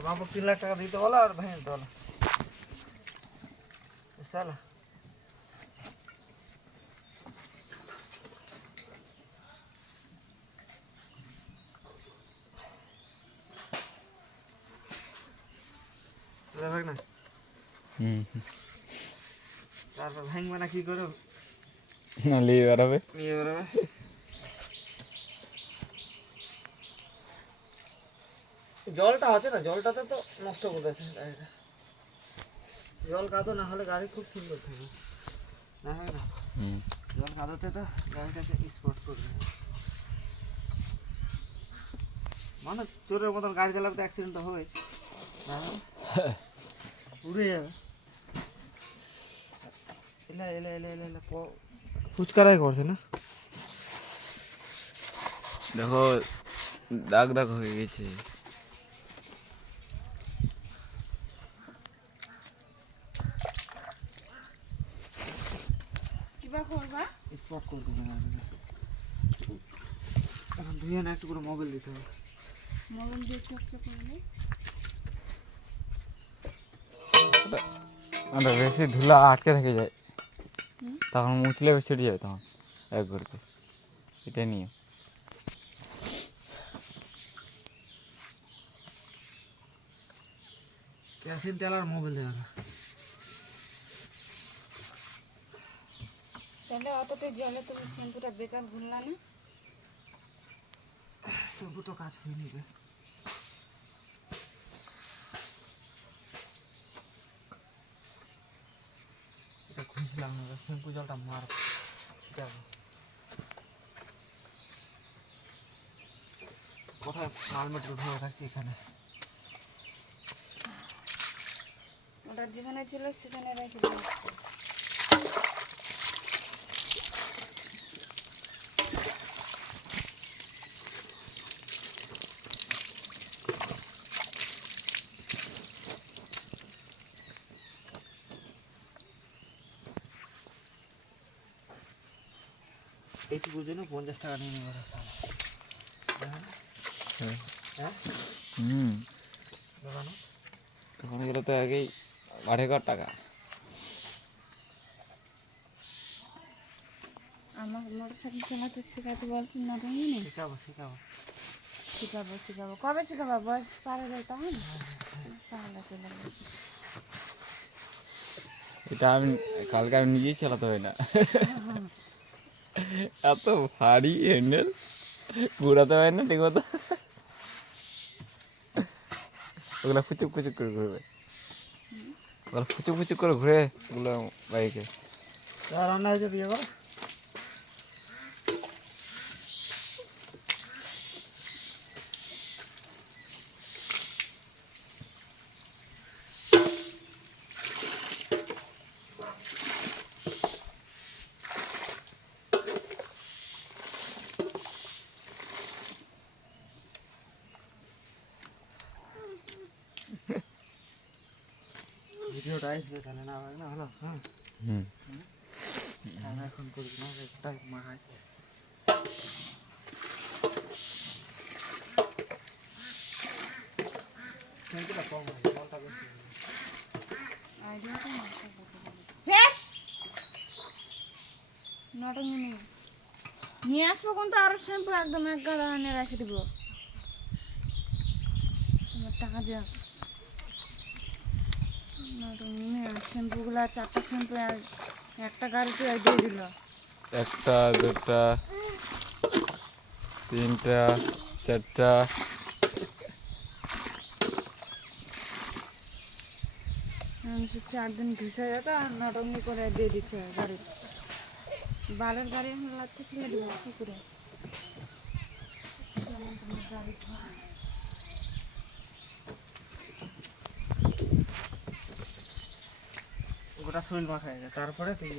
আর বাবু তিন লাখ টাকা দিতে বলো আর ভেঙে দিতে বলো চলো ভাগ না হুম তারপর ভাঙবে না কি করো নাহলে বেরোবে নিয়ে বেরোবে জলটা আছে না জলটাতে তো নষ্ট করেছে গাড়িটা। জল কাদো না হলে গাড়ি খুব সুন্দর থাকে। না হয় না। হুম। জল কাদোতে তো গাড়িটাকে স্পট করবে। মানুষ চোরের মতন গাড়ি চালাবে তো অ্যাক্সিডেন্ট হবে হয়? উড়ে যাবে। এলা এলা এলা এলা এলা ফুচকারাই করছে না? দেখো দাগ দাগ হয়ে গেছে। কিবা করবা? স্পট করে দিবে এখন ধুয়ে না একটু করে মোবাইল দিতে হবে। মোবাইল দিয়ে চকচক করলে? ওটা বেশি ধুলা আটকে থেকে যায়। তখন মুছলে বেশি উঠে যায় তখন এক ঘুরতে এটা নিয়ে। কেরোসিন তেল আর মোবাইল দেওয়া তাহলে অতটা জলে তুমি শ্যাম্পুটা বেকার গুনলা না? তবু তো কাজ হয়ে নিবে এটা খুঁজলাম না শ্যাম্পু জলটা মার ছিটাবো কোথায় হেলমেট ধরে থাকছি এখানে? ওটা যেখানে ছিল সেখানে রেখে দিও এইটুকুর জন্য পঞ্চাশ টাকা নিয়ে নেবে হ্যাঁ হ্যাঁ। হ্যাঁ? হুম। তখন গেলে তো আগেই আড়াই হাজার টাকা। আমার মোটর সাইকেল চালাতে শেখাতে বলছি না তুমি শেখাবো শেখাবো। শিখাবো শিখাবো। কবে শিখাবো? বয়স পারে যায় তখন তাহলে চলে এটা আমি কালকে আমি নিজেই চালাতে হয় না। এত ভারী হ্যান্ডেল ঘুরাতে পারেন না, ঠিক মতো। ওগুলো ফুচুক ফুচুক করে ঘুরবে। ওগুলো ফুচুক ফুচুক করে ঘুরে ওগুলো বাইকে। রান্না হয়েছে দিয়ে ভিডিওটা আসবে তাহলে না হয় না হলো? হ্যাঁ। হুম। এখন করবি না একটাই! নটঙ্গি নেই নিয়ে আসব কিন্তু আরও শ্যাম্পু একদম এক গাদা এনে রেখে দিব। টাকা দেওয়া শ্যাম্পুগুলো চারটা শ্যাম্পু একটা গাড়িতে দিয়ে দিল। একটা দুটা তিনটা চারটা। চার দিন ঘেসে আর নটঙ্গি করে দিয়ে দিচ্ছে গাড়ি বালের গাড়ি লাগতে ফেলে দেবো পুকুরে গাড়ি গোটা শরীর মাখায় তারপরে তুই